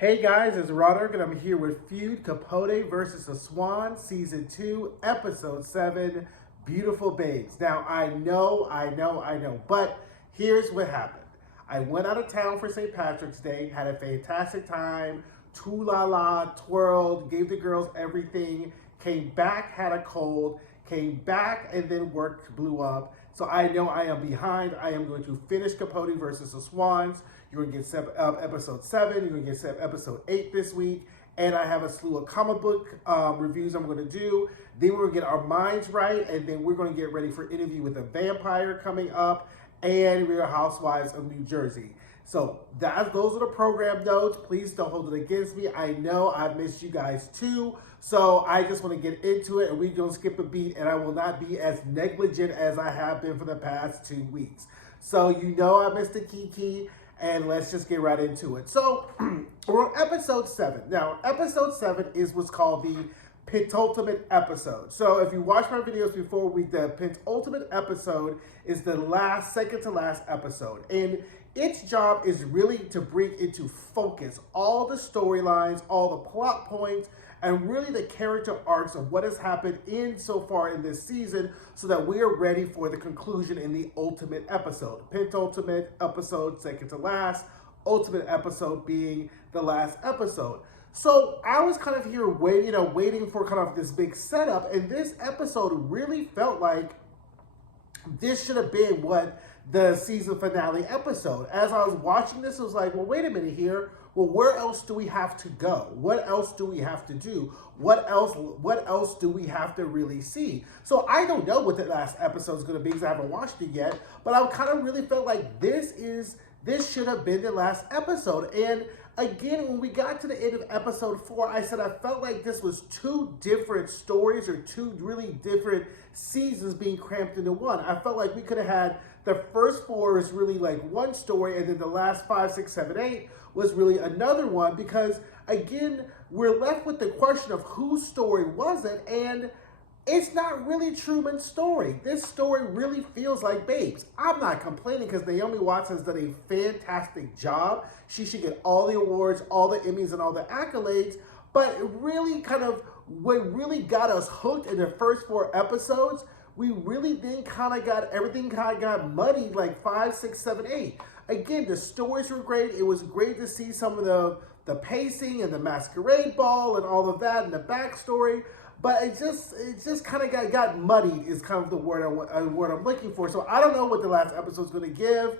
Hey guys, it's Roderick and I'm here with Feud, Capote versus the Swans, Season 2, Episode 7, Beautiful Babes. Now, I know, but here's what happened. I went out of town for St. Patrick's Day, had a fantastic time, la twirled, gave the girls everything, came back, had a cold, came back, and then work blew up. So I know I am behind. I am going to finish Capote versus the Swans. You're going to get episode 7. You're going to get episode 8 this week. And I have a slew of comic book reviews I'm going to do. Then we're going to get our minds right. And then we're going to get ready for Interview with a Vampire coming up. And Real Housewives of New Jersey. So those are the program notes. Please don't hold it against me. I know I've missed you guys too. So I just want to get into it and we're going to skip a beat and I will not be as negligent as I have been for the past 2 weeks. So you know I missed the Kiki and let's just get right into it. So we're on episode 7. Now episode 7 is what's called the penultimate episode. So if you watch my videos before, the penultimate episode is the second to last episode. And its job is really to bring into focus all the storylines, all the plot points, and really the character arcs of what has happened so far in this season so that we are ready for the conclusion in the ultimate episode. Penultimate episode, second to last, ultimate episode being the last episode. So I was kind of here waiting for kind of this big setup, and this episode really felt like this should have been what the season finale episode. As I was watching this, I was like, well, wait a minute here. Well, where else do we have to go? What else do we have to do? What else do we have to really see? So I don't know what the last episode is going to be because I haven't watched it yet, but I kind of really felt like this should have been the last episode. And again, when we got to the end of episode 4, I said I felt like this was 2 different stories or 2 really different seasons being cramped into one. I felt like we could have had the first 4 is really like one story, and then the last 5, 6, 7, 8 was really another one, because again, we're left with the question of whose story was it, and it's not really Truman's story. This story really feels like Babes. I'm not complaining because Naomi Watts has done a fantastic job. She should get all the awards, all the Emmys, and all the accolades. But it really what really got us hooked in the first 4 episodes, we really then everything got muddied like 5, 6, 7, 8. Again, the stories were great. It was great to see some of the pacing and the masquerade ball and all of that and the backstory. But it just kind of got muddied is kind of the word I'm looking for. So I don't know what the last episode's going to give.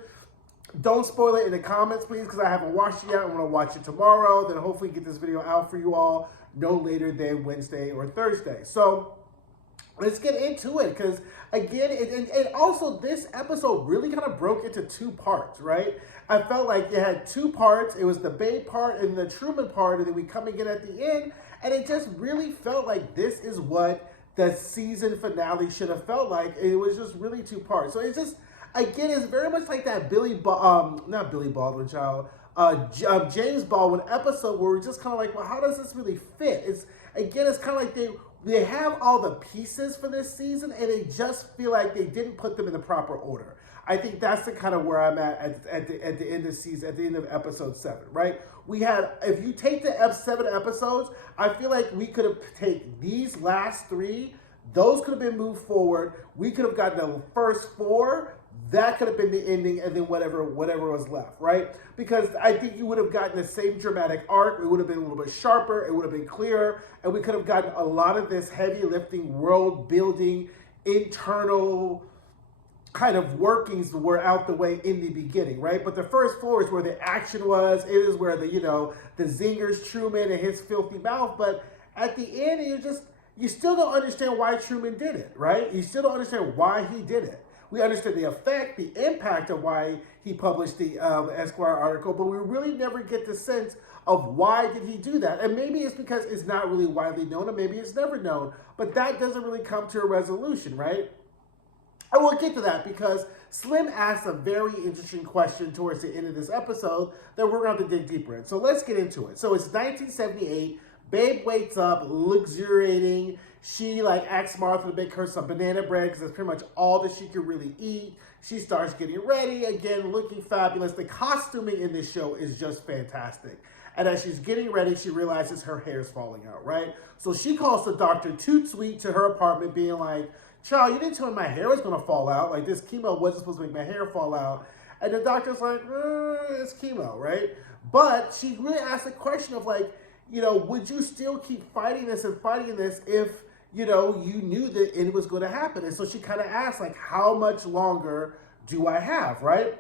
Don't spoil it in the comments, please, because I haven't watched it yet. I'm going to watch it tomorrow. Then hopefully get this video out for you all no later than Wednesday or Thursday. So let's get into it, because again, and also this episode really kind of broke into 2 parts, right? I felt like it had 2 parts. It was the Babe part and the Truman part, and then we come again at the end. And it just really felt like this is what the season finale should have felt like. It was just really 2 parts. So it's just, again, it's very much like that not Billy Baldwin, James Baldwin episode where we're just kind of like, well, how does this really fit? It's kind of like they have all the pieces for this season, and they just feel like they didn't put them in the proper order. I think that's the kind of where I'm at the end of season, at the end of episode 7, right? We had, if you take the 7 episodes, I feel like we could have taken these last 3, those could have been moved forward. We could have gotten the first 4, that could have been the ending, and then whatever was left, right? Because I think you would have gotten the same dramatic arc. It would have been a little bit sharper. It would have been clearer, and we could have gotten a lot of this heavy lifting, world building, internal kind of workings were out the way in the beginning, right? But the first 4 is where the action was. It is where the zingers, Truman and his filthy mouth. But at the end, you still don't understand why Truman did it, right? You still don't understand why he did it. We understand the effect, the impact of why he published the Esquire article, but we really never get the sense of why did he do that. And maybe it's because it's not really widely known, or maybe it's never known, but that doesn't really come to a resolution, right? I will get to that because Slim asked a very interesting question towards the end of this episode that we're going to dig deeper in. So let's get into it. So it's 1978. Babe wakes up luxuriating. She asks Martha to make her some banana bread because that's pretty much all that she could really eat. She starts getting ready, again, looking fabulous. The costuming in this show is just fantastic. And as she's getting ready, she realizes her hair's falling out, right? So she calls the doctor toot sweet to her apartment being like, child, you didn't tell me my hair was going to fall out. Like, this chemo wasn't supposed to make my hair fall out. And the doctor's like, it's chemo, right? But she really asked the question of like, would you still keep fighting this if, you knew that it was going to happen? And so she kind of asked, like, how much longer do I have, right?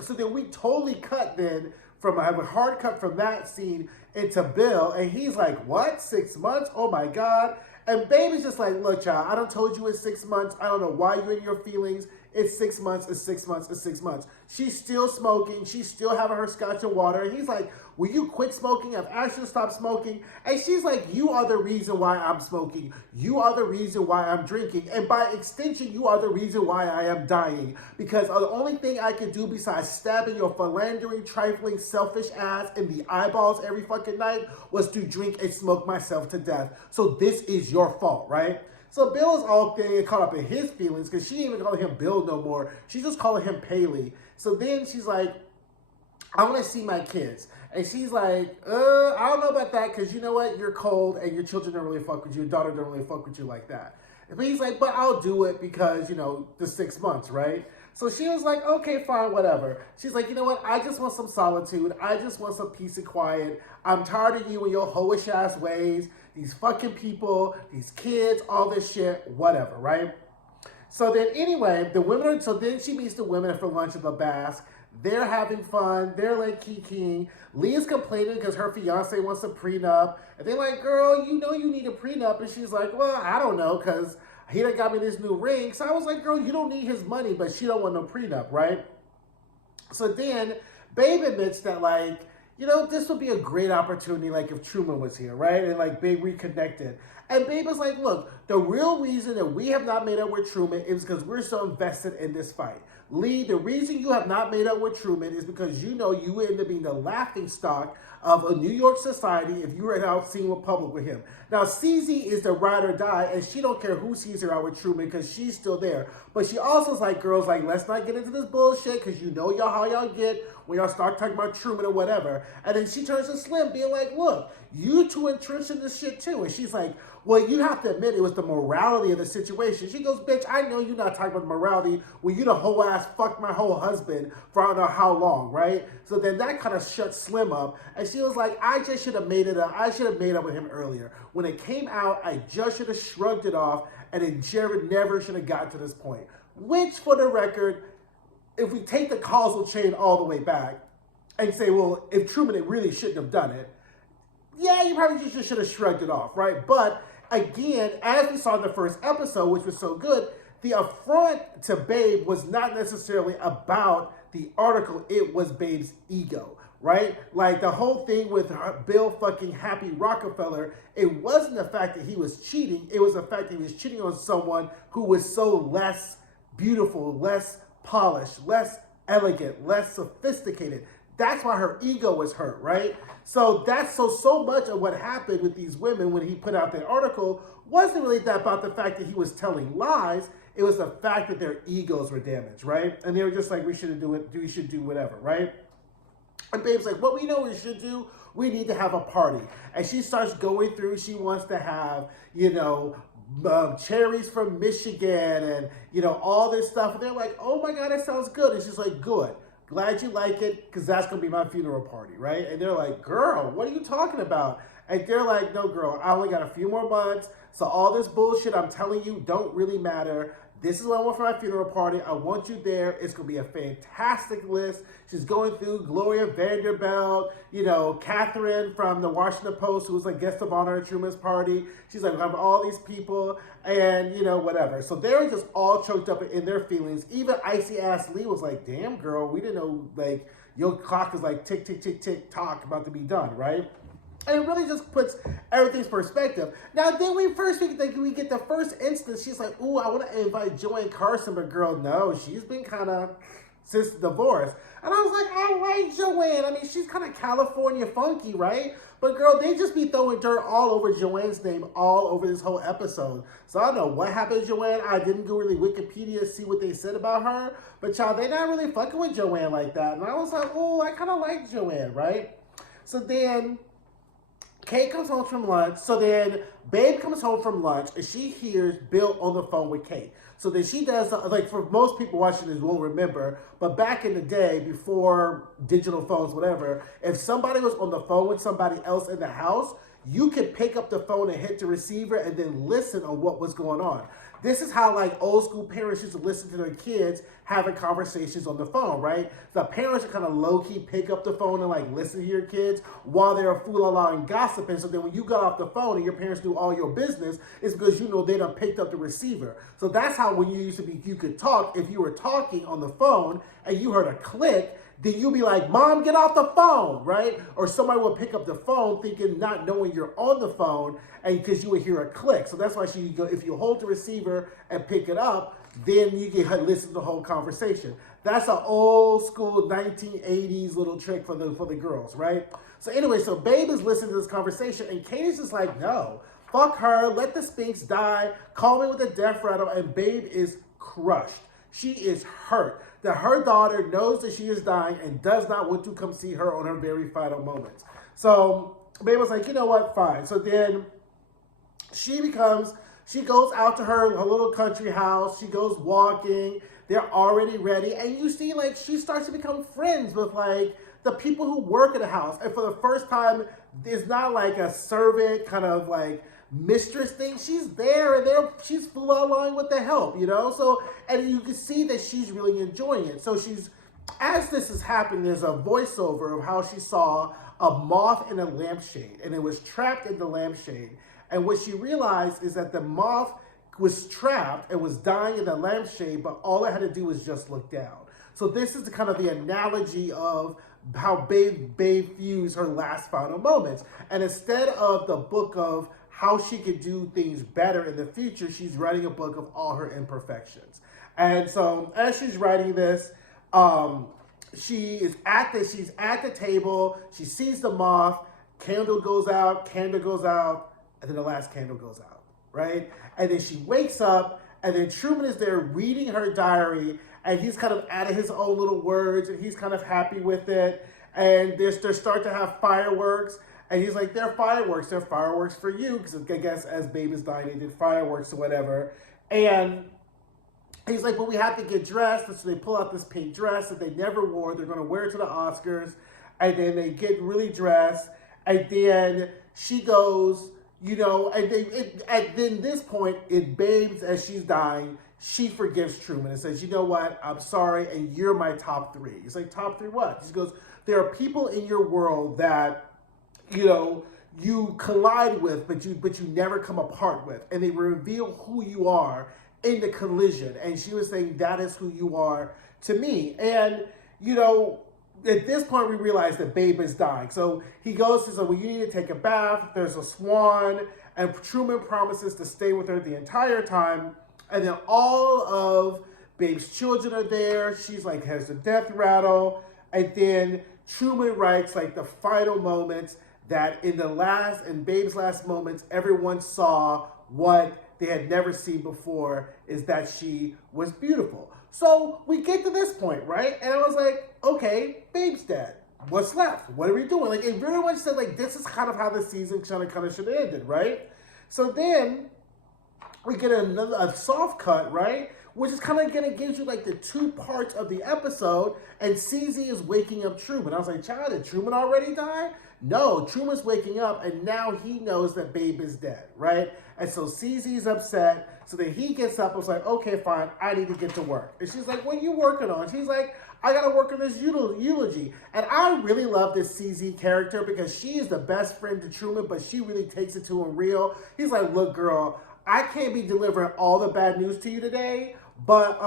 So then we totally cut then from, I have a hard cut from that scene into Bill, and he's like, what, 6 months? Oh my God. And Baby's just like, look, child, I done told you it's 6 months. I don't know why you're in your feelings. It's 6 months, it's 6 months, it's 6 months. She's still smoking. She's still having her scotch and water. And he's like, will you quit smoking? I've asked you to stop smoking. And she's like, you are the reason why I'm smoking. You are the reason why I'm drinking. And by extension, you are the reason why I am dying. Because the only thing I can do besides stabbing your philandering, trifling, selfish ass in the eyeballs every fucking night was to drink and smoke myself to death. So this is your fault, right? So Bill is all getting caught up in his feelings because she ain't even calling him Bill no more. She's just calling him Paley. So then she's like, I want to see my kids. And she's like, I don't know about that because you know what? You're cold and your children don't really fuck with you. Your daughter don't really fuck with you like that. But he's like, but I'll do it because, the 6 months, right? So she was like, okay, fine, whatever. She's like, you know what? I just want some solitude. I just want some peace and quiet. I'm tired of you and your hoish ass ways. These fucking people, these kids, all this shit, whatever, right? So then anyway, so then she meets the women for lunch at the Basque. They're having fun. They're like kikiing. Leah's complaining because her fiance wants a prenup. And they're like, girl, you know you need a prenup. And she's like, well, I don't know because he done got me this new ring. So I was like, girl, you don't need his money, but she don't want no prenup, right? So then Babe admits that like, this would be a great opportunity, like, if Truman was here, right? And, like, Babe reconnected. And Babe was like, look, the real reason that we have not made up with Truman is because we're so invested in this fight. Lee, the reason you have not made up with Truman is because you end up being the laughingstock of a New York society if you were out seeing in public with him. Now, CZ is the ride or die, and she don't care who sees her out with Truman because she's still there. But she also is like, girls, like, let's not get into this bullshit because y'all how y'all get when y'all start talking about Truman or whatever. And then she turns to Slim being like, look, you two entrenched in this shit too. And she's like, well, you have to admit it was the morality of the situation. She goes, bitch, I know you're not talking about morality when you the whole ass fucked my whole husband for I don't know how long, right? So then that kind of shut Slim up. And she was like, I just should have made it up. I should have made up with him earlier. When it came out, I just should have shrugged it off and then Jared never should have gotten to this point. Which, for the record, if we take the causal chain all the way back and say, well, if Truman really shouldn't have done it, yeah, you probably just should have shrugged it off, right? But again, as we saw in the first episode, which was so good, the affront to Babe was not necessarily about the article. It was Babe's ego, right? Like the whole thing with Bill fucking Happy Rockefeller, it wasn't the fact that he was cheating. It was the fact that he was cheating on someone who was so less beautiful, less polished, less elegant, less sophisticated. That's why her ego was hurt, right? So that's so much of what happened with these women when he put out that article wasn't really that about the fact that he was telling lies. It was the fact that their egos were damaged, right? And they were just like, we should do whatever, right? And Babe's like, what we know we should do, we need to have a party. And she starts going through, she wants to have, cherries from Michigan and, all this stuff. And they're like, oh my God, that sounds good. And she's like, good. Glad you like it, because that's going to be my funeral party, right? And they're like, girl, what are you talking about? And they're like, no, girl, I only got a few more months, so all this bullshit I'm telling you don't really matter. This is what I want for my funeral party. I want you there. It's going to be a fantastic list. She's going through Gloria Vanderbilt, Catherine from the Washington Post, who was like guest of honor at Truman's party. She's like, we have all these people and, whatever. So they were just all choked up in their feelings. Even icy ass Lee was like, damn, girl, we didn't know, like, your clock is like tick, tick, tick, tick, tock about to be done, right? And it really just puts everything's perspective. Now, then we get the first instance. She's like, ooh, I want to invite Joanne Carson, but girl, no, she's been kind of since the divorce. And I was like, I like Joanne. I mean, she's kind of California funky, right? But girl, they just be throwing dirt all over Joanne's name all over this whole episode. So I don't know what happened to Joanne. I didn't go really Wikipedia to see what they said about her. But y'all, they not really fucking with Joanne like that. And I was like, oh, I kind of like Joanne, right? So then Kate comes home from lunch. So then Babe comes home from lunch and she hears Bill on the phone with Kate. So then she does, like for most people watching this won't remember, but back in the day before digital phones, whatever, if somebody was on the phone with somebody else in the house, you could pick up the phone and hit the receiver and then listen on what was going on. This is how like old school parents used to listen to their kids having conversations on the phone, right? The parents are kind of low-key pick up the phone and like listen to your kids while they're fool allowing gossiping. So then when you got off the phone and your parents knew all your business, it's because you know they done picked up the receiver. So that's how when you used to be, you could talk. If you were talking on the phone and you heard a click, then you'll be like, Mom, get off the phone, right? Or somebody will pick up the phone thinking, not knowing you're on the phone, and because you would hear a click. So that's why if you hold the receiver and pick it up, then you can listen to the whole conversation. That's an old school 1980s little trick for the girls, right? So anyway, so Babe is listening to this conversation, and Katie's just like, no, fuck her, let the Sphinx die, call me with a death rattle, and Babe is crushed. She is hurt that her daughter knows that she is dying and does not want to come see her on her very final moments. So Babe was like, you know what, fine. So then she goes out to her little country house. She goes walking. They're already ready. And you see, like, she starts to become friends with, like, the people who work at the house. And for the first time, it's not like a servant kind of, like, mistress thing. She's there and she's full along with the help, you know? So, and you can see that she's really enjoying it. So as this is happening, there's a voiceover of how she saw a moth in a lampshade, and it was trapped in the lampshade. And what she realized is that the moth was trapped and was dying in the lampshade, but all it had to do was just look down. So this is the analogy of how Babe views her last final moments. And instead of the book of how she could do things better in the future, she's writing a book of all her imperfections. And so as she's writing this, she's at the table, she sees the moth, candle goes out, and then the last candle goes out, right? And then she wakes up, and then Truman is there reading her diary, and he's kind of adding his own little words, and he's kind of happy with it. And they start to have fireworks, and he's like, they're fireworks for you, because I guess as Babe is dying, they did fireworks or whatever. And he's like, well, we have to get dressed. So they pull out this pink dress that they never wore. They're going to wear it to the Oscars. And then they get really dressed. And then she goes, you know, and then this point, it Babes, as she's dying, she forgives Truman and says, you know what, I'm sorry, and you're my top three. He's like, top three what? She goes, there are people in your world that, you know, you collide with, but you never come apart with. And they reveal who you are in the collision. And she was saying, that is who you are to me. And, you know, at this point, we realize that Babe is dying. So he goes to say, well, you need to take a bath. There's a swan. And Truman promises to stay with her the entire time. And then all of Babe's children are there. She's like, has the death rattle. And then Truman writes like the final moments that in Babe's last moments, everyone saw what they had never seen before, is that she was beautiful. So we get to this point, right? And I was like, okay, Babe's dead. What's left? What are we doing? Like, it very much said, like, this is kind of how the season kind of should have ended, right? So then we get a soft cut, right? Which is kind of going to give you, like, the two parts of the episode, and CZ is waking up Truman. I was like, child, did Truman already die? No, Truman's waking up, and now he knows that Babe is dead, right? And so CZ's upset. So then he gets up and was like, okay, fine, I need to get to work. And she's like, what are you working on? She's like, I got to work on this eulogy. And I really love this CZ character because she is the best friend to Truman, but she really takes it to him real. He's like, look, girl, I can't be delivering all the bad news to you today, but,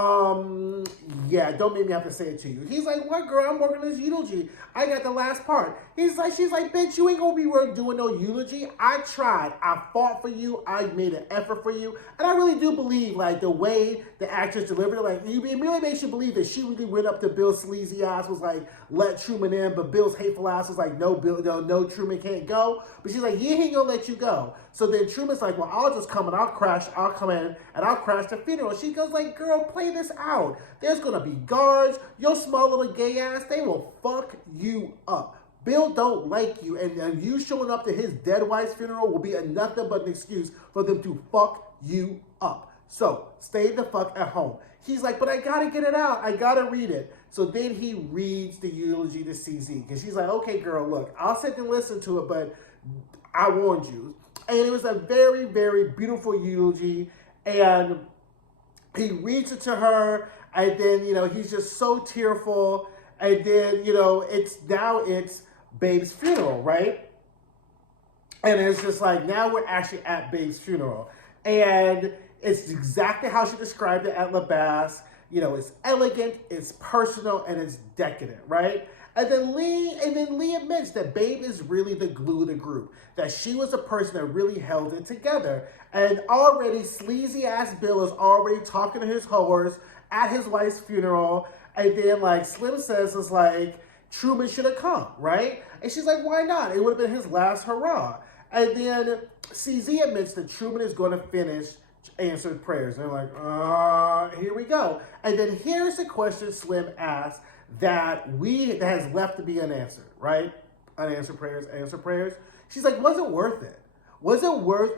yeah, don't make me have to say it to you. He's like, what, girl? I'm working this eulogy. I got the last part. She's like, bitch, you ain't gonna be doing no eulogy. I tried. I fought for you. I made an effort for you. And I really do believe, like, the way the actress delivered it, like, it really makes you believe that she really went up to Bill's sleazy ass, was like, let Truman in, but Bill's hateful ass was like, no, Bill, no, Truman can't go. But she's like, yeah, he ain't gonna let you go. So then Truman's like, well, I'll just come and I'll come in and I'll crash the funeral. She goes like, girl, play this out. There's gonna be guards. Your small little gay ass, they will fuck you up. Bill don't like you, and you showing up to his dead wife's funeral will be nothing but an excuse for them to fuck you up. So stay the fuck at home. He's like, but I gotta get it out. I gotta read it. So then he reads the eulogy to CZ because she's like, okay, girl, look, I'll sit and listen to it, but I warned you. And it was a very, very beautiful eulogy. And he reads it to her, and then, he's just so tearful. And then, it's Babe's funeral, right? And it's just like, now we're actually at Babe's funeral. And it's exactly how she described it at La Basse. It's elegant, it's personal, and it's decadent, right? And then Lee admits that Babe is really the glue of the group, that she was the person that really held it together. And already sleazy ass Bill is already talking to his whores at his wife's funeral. And then like Slim says, it's like, Truman should have come, right? And she's like, why not? It would have been his last hurrah. And then CZ admits that Truman is going to finish answered prayers. And they're like, here we go. And then here's the question Slim asked that has left to be unanswered, right? Unanswered prayers, answered prayers. She's like, was it worth it? Was it worth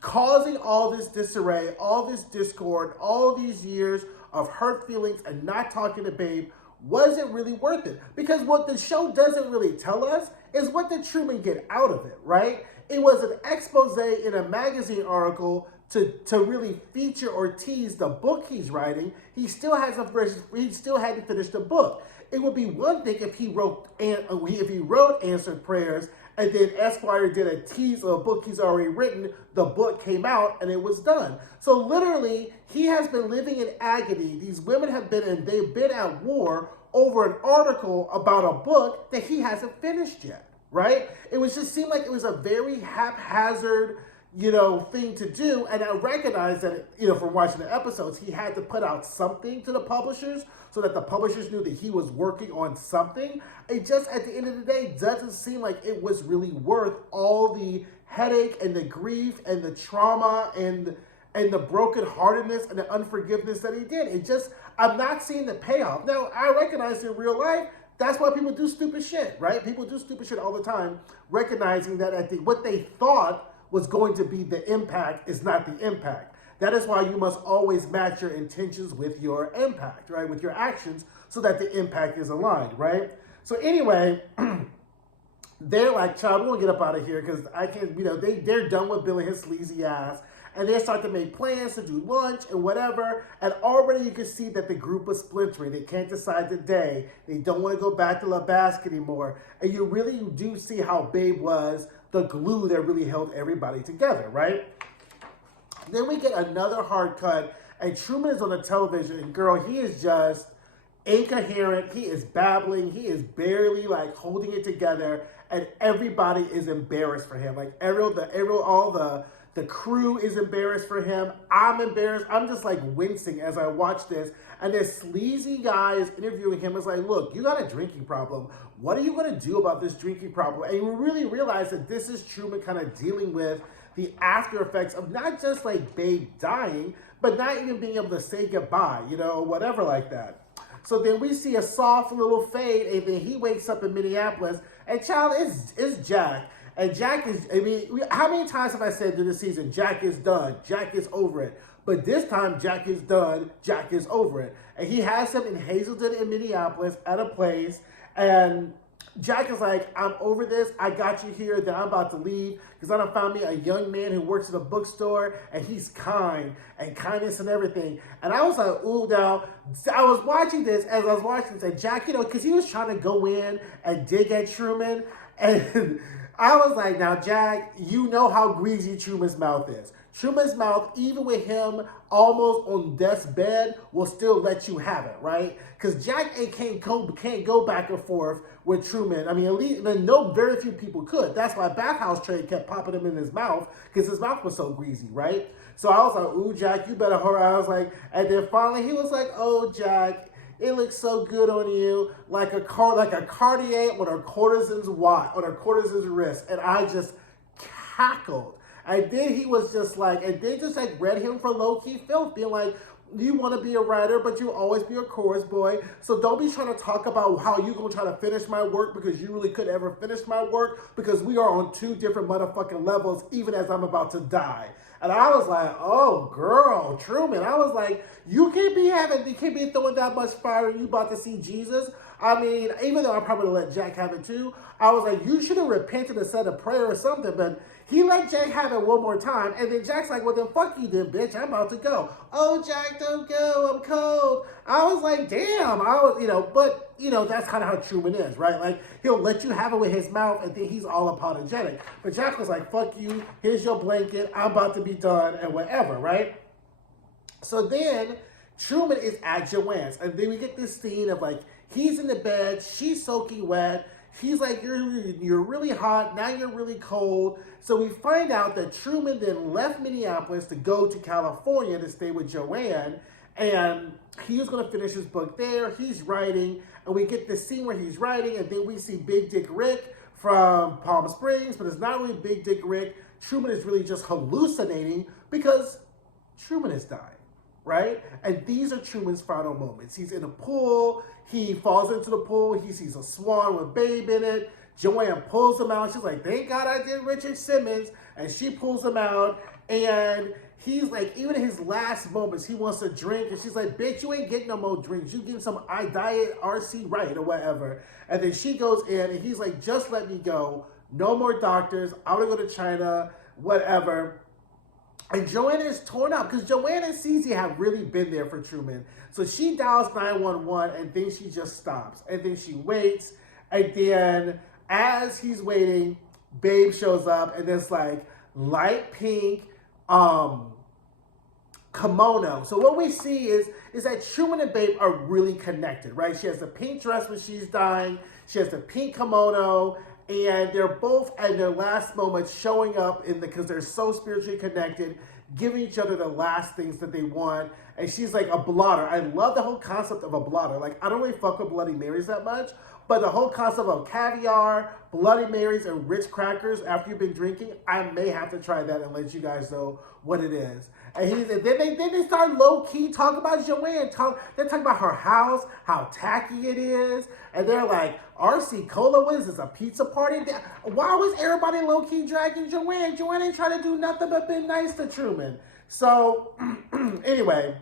causing all this disarray, all this discord, all these years of hurt feelings and not talking to Babe? Was it really worth it? Because what the show doesn't really tell us is what did Truman get out of it, right? It was an expose in a magazine article to really feature or tease the book he's writing. He still hadn't finished the book. It would be one thing if he wrote answered prayers, and then Esquire did a tease of a book he's already written. The book came out and it was done. So literally, he has been living in agony. These women they've been at war over an article about a book that he hasn't finished yet, right? It seemed like it was a very haphazard, thing to do. And I recognize that, from watching the episodes, he had to put out something to the publishers so that the publishers knew that he was working on something. It just, at the end of the day, doesn't seem like it was really worth all the headache and the grief and the trauma and the brokenheartedness and the unforgiveness that he did. I'm not seeing the payoff. Now, I recognize in real life, that's why people do stupid shit, right? People do stupid shit all the time, recognizing that what they thought was going to be the impact is not the impact. That is why you must always match your intentions with your impact, right? With your actions, so that the impact is aligned, right? So anyway, they're like, child, we want to get up out of here because I can't, they're done with Bill and his sleazy ass. And they start to make plans to do lunch and whatever. And already you can see that the group is splintering. They can't decide the day. They don't want to go back to La Basque anymore. And you do see how Babe was the glue that really held everybody together, right? Then we get another hard cut, and Truman is on the television, and girl, he is just incoherent. He is babbling. He is barely like holding it together, and everybody is embarrassed for him. Like all the crew is embarrassed for him. I'm embarrassed. I'm just like wincing as I watch this. And this sleazy guy is interviewing him. It's like, look, you got a drinking problem. What are you going to do about this drinking problem? And you really realize that this is Truman kind of dealing with the after effects of not just like Babe dying, but not even being able to say goodbye, whatever like that. So then we see a soft little fade, and then he wakes up in Minneapolis, and child, it's Jack. And Jack is, how many times have I said through the season, Jack is done, Jack is over it. But this time, Jack is done, Jack is over it. And he has him in Hazelton in Minneapolis at a place, and Jack is like, I'm over this. I got you here. Then I'm about to leave because I done found me a young man who works at a bookstore, and he's kind and kindness and everything. And I was like, ooh, now, I was watching this as I was watching this, and Jack, because he was trying to go in and dig at Truman. And I was like, now, Jack, you know how greasy Truman's mouth is. Truman's mouth, even with him almost on death's bed, will still let you have it, right? Because Jack can't go back and forth with Truman. At least very few people could. That's why Bathhouse Trade kept popping him in his mouth, because his mouth was so greasy, right? So I was like, ooh, Jack, you better hurry. I was like, and then finally he was like, oh, Jack, it looks so good on you, like a Cartier on a courtesan's watch, on a courtesan's wrist. And I just cackled. And then he was just like, read him for low-key filth, being like, you want to be a writer, but you always be a chorus boy. So don't be trying to talk about how you going to try to finish my work because you really couldn't ever finish my work because we are on two different motherfucking levels even as I'm about to die. And I was like, oh, girl, Truman. I was like, you can't be throwing that much fire and you about to see Jesus. I mean, even though I probably let Jack have it too, I was like, you should have repented and said a prayer or something. But he let Jack have it one more time. And then Jack's like, well, then fuck you then, bitch. I'm about to go. Oh, Jack, don't go. I'm cold. I was like, damn. But that's kind of how Truman is, right? Like, he'll let you have it with his mouth and then he's all apologetic. But Jack was like, fuck you. Here's your blanket. I'm about to be done and whatever, right? So then Truman is at Joanne's. And then we get this scene of like, he's in the bed. She's soaking wet. He's like, you're really hot. Now you're really cold. So we find out that Truman then left Minneapolis to go to California to stay with Joanne. And he was going to finish his book there. He's writing. And we get this scene where he's writing. And then we see Big Dick Rick from Palm Springs. But it's not really Big Dick Rick. Truman is really just hallucinating because Truman is dying. Right? And these are Truman's final moments. He's in a pool. He falls into the pool. He sees a swan with Babe in it. Joanne pulls him out. She's like, thank God I did Richard Simmons. And she pulls him out. And he's like, even in his last moments, he wants a drink. And she's like, bitch, you ain't getting no more drinks. You getting some Diet RC Right or whatever. And then she goes in and he's like, just let me go. No more doctors. I want to go to China, whatever. And Joanna is torn up because Joanna and Cece have really been there for Truman. So she dials 911 and then she just stops. And then she waits. And then as he's waiting, Babe shows up and it's like light pink kimono. So what we see is that Truman and Babe are really connected, right? She has the pink dress when she's dying. She has the pink kimono. And they're both at their last moments showing up because they're so spiritually connected, giving each other the last things that they want. And she's like a blotter. I love the whole concept of a blotter. Like, I don't really fuck with Bloody Marys that much, but the whole concept of caviar, Bloody Marys, and Ritz crackers after you've been drinking, I may have to try that and let you guys know what it is. And then they start low-key talking about Joanne. They're talking about her house, how tacky it is. And they're like, RC Cola, what is this, a pizza party? Why was everybody low-key dragging Joanne? Joanne ain't trying to do nothing but be nice to Truman. So, anyway,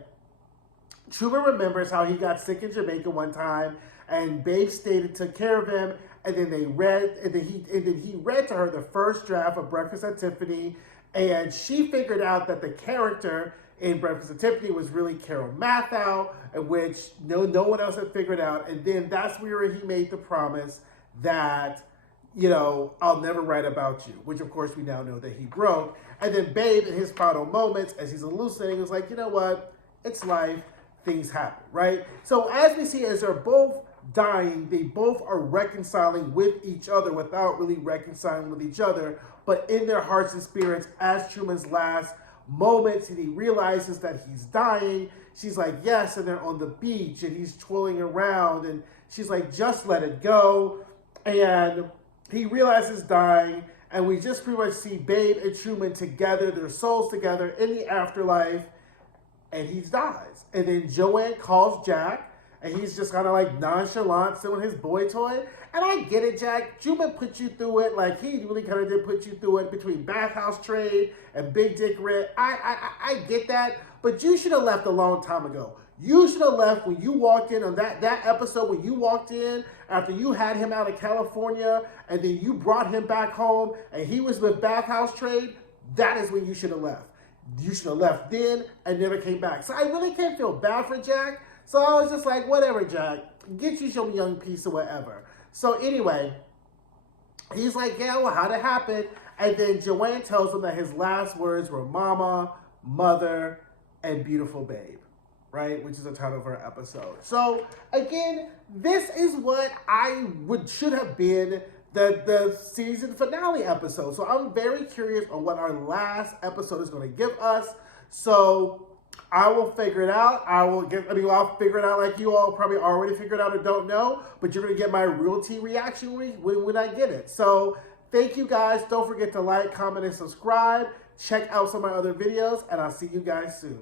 Truman remembers how he got sick in Jamaica one time, and Babe stayed and took care of him. And then he read to her the first draft of Breakfast at Tiffany. And she figured out that the character in Breakfast at Tiffany was really Carol Matthau, which no one else had figured out. And then that's where he made the promise that, I'll never write about you, which of course we now know that he broke. And then Babe, in his final moments, as he's hallucinating, was like, you know what? It's life. Things happen, right? So as we see, as they're both dying, they both are reconciling with each other without really reconciling with each other, but in their hearts and spirits, as Truman's last moments, and he realizes that he's dying, she's like, yes, and they're on the beach, and he's twirling around, and she's like, just let it go, and he realizes dying, and we just pretty much see Babe and Truman together, their souls together in the afterlife, and he dies. And then Joanne calls Jack, and he's just kind of like nonchalant, still with his boy toy. And I get it, Jack. Truman put you through it. Like, he really kind of did put you through it between Bathhouse Trade and Big Dick Rick. I get that. But you should have left a long time ago. You should have left when you walked in on that episode when you walked in after you had him out of California and then you brought him back home and he was with Bathhouse Trade. That is when you should have left. You should have left then and never came back. So I really can't feel bad for Jack. So I was just like, whatever, Jack. Get you some young piece or whatever. So anyway, he's like, yeah, well, how'd it happen? And then Joanne tells him that his last words were mama, mother, and beautiful babe, right? Which is the title of our episode. So again, this is what should have been the season finale episode. So I'm very curious on what our last episode is going to give us. So I will figure it out. I'll figure it out like you all probably already figured out or don't know, but you're going to get my real tea reaction when I get it. So thank you guys. Don't forget to like, comment, and subscribe. Check out some of my other videos, and I'll see you guys soon.